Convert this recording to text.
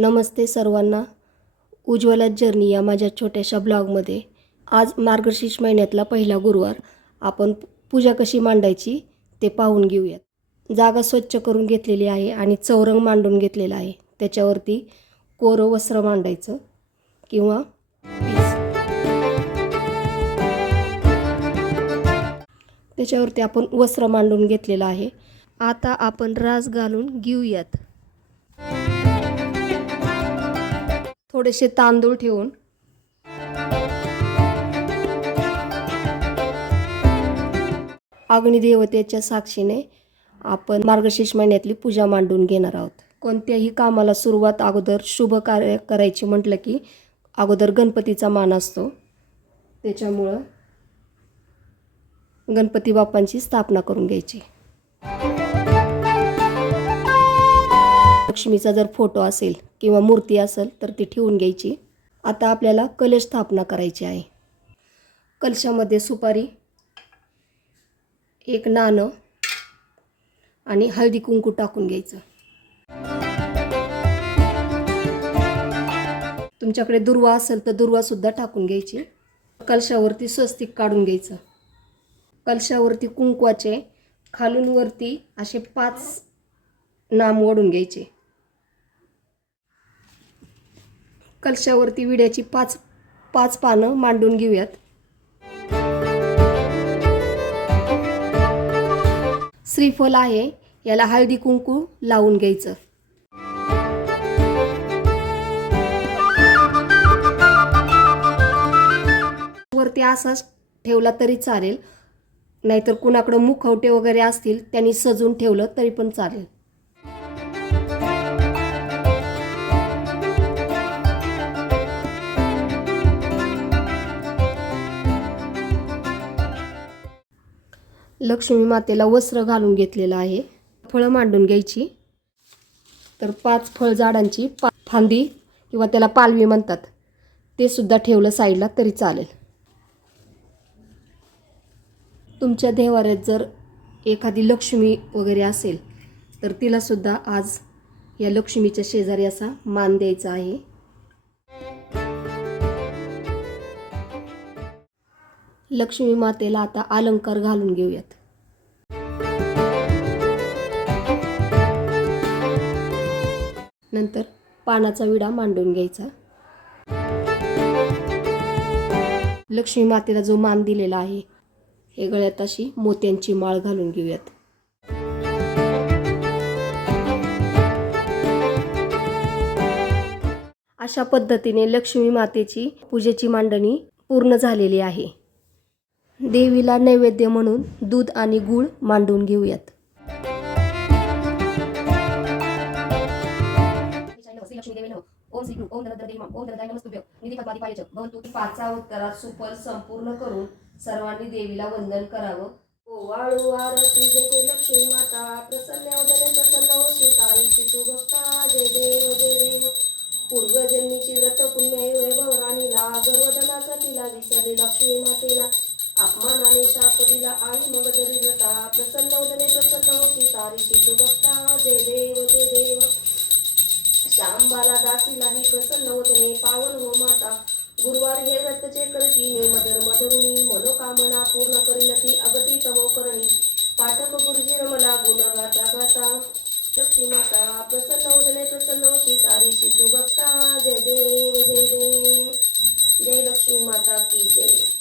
नमस्ते सर्वांना. उज्ज्वला जर्नी या माझ्या छोट्याशा ब्लॉगमध्ये. आज मार्गशीर्ष महिन्यातला पहिला गुरुवार. आपण पूजा कशी मांडायची ते पाहून घेऊयात. जागा स्वच्छ करून घेतलेली आहे आणि चौरंग मांडून घेतलेला आहे. त्याच्यावरती कोरं वस्त्र मांडायचं किंवा त्याच्यावरती आपण वस्त्र मांडून घेतलेलं आहे. आता आपण रास घालून घेऊयात. थोडेसे तांदूळ ठेवून. अग्निदेवतेच्या साक्षीने आपण मार्गशीर्ष महिन्यातली पूजा मांडून घेणार आहोत. कोणत्याही कामाला सुरुवात अगोदर शुभ कार्य करायची म्हटलं की अगोदर गणपतीचा मान असतो. त्याच्यामुळं गणपती बाप्पांची स्थापना करून घ्यायची. लक्ष्मीचा जर फोटो असेल किंवा मूर्ती असेल तर ती ठेवून घ्यायची. आता आपल्याला कलश स्थापना करायची आहे. कलशामध्ये सुपारी एक नाणं आणि हळदी कुंकू टाकून घ्यायचं. तुमच्याकडे दुर्वा असेल तर दुर्वासुद्धा टाकून घ्यायची. कलशावरती स्वस्तिक काढून घ्यायचं. कलशावरती कुंकवाचे खालून वरती असे पाच नाम ओढून घ्यायचे. कलशावरती विड्याची पाच पाच पानं मांडून घेऊयात. श्रीफल आहे याला हळदी कुंकू लावून घ्यायचं. वरती असाच ठेवला तरी चालेल. नाहीतर कुणाकडं मुखवटे वगैरे असतील त्यांनी सजून ठेवलं तरी पण चालेल. लक्ष्मी मातेला वस्त्र घालून घेतलेलं आहे. फळं मांडून घ्यायची. तर पाच फळ झाडांची पा फांदी किंवा त्याला पालवी म्हणतात. ते सुद्धा ठेवलं साईडला तरी चालेल. तुमच्या देवाऱ्यात जर एखादी लक्ष्मी वगैरे असेल तर तिलासुद्धा आज या लक्ष्मीच्या शेजारी असा मान द्यायचा आहे. लक्ष्मी मातेला आता अलंकार घालून घेऊयात. नंतर पानाचा विडा मांडून घ्यायचा. लक्ष्मी मातेला जो मान दिलेला आहे हे गळ्यात अशी मोत्यांची माळ घालून घेऊयात. अशा पद्धतीने लक्ष्मी मातेची पूजेची मांडणी पूर्ण झालेली आहे. देवीला नैवेद्य म्हणून दूध आणि गूळ मांडून घेऊयात. ओम श्री ओम ओम पाचा उत्तरात सुफल संपूर्ण करून सर्वांनी देवीला वंदन करावं. ओवाळू आरती जय लक्ष्मी माता प्रसन्न वदने प्रसन्न तारीची तू भक्ता जय देव जय देव. पूर्वजन्मीची व्रत पुण्य वैभव राणीला गर्वधनाचा तिला विसरली लक्ष्मी मातेला. अपमानाने शाप दिला आई मग दरिद्रता प्रसन्न उदने प्रसन्न हो, तारी तारीची सुभक्ता जे देव जे देव. शांबाला दासीलाही प्रसन्न उदने पावन हो माता. गुरुवार हे व्रतचे करती हे मदर मधुरुणी मनोकामना पूर्ण करील ती अगदी तहो करणी. पाठक गुरुजी रमला गुण गाता गाता. लक्ष्मी माता प्रसन्न उदने प्रसन्न होती तारीशी सुभक्ता जय देव जय देव. जय लक्ष्मी माता की जय.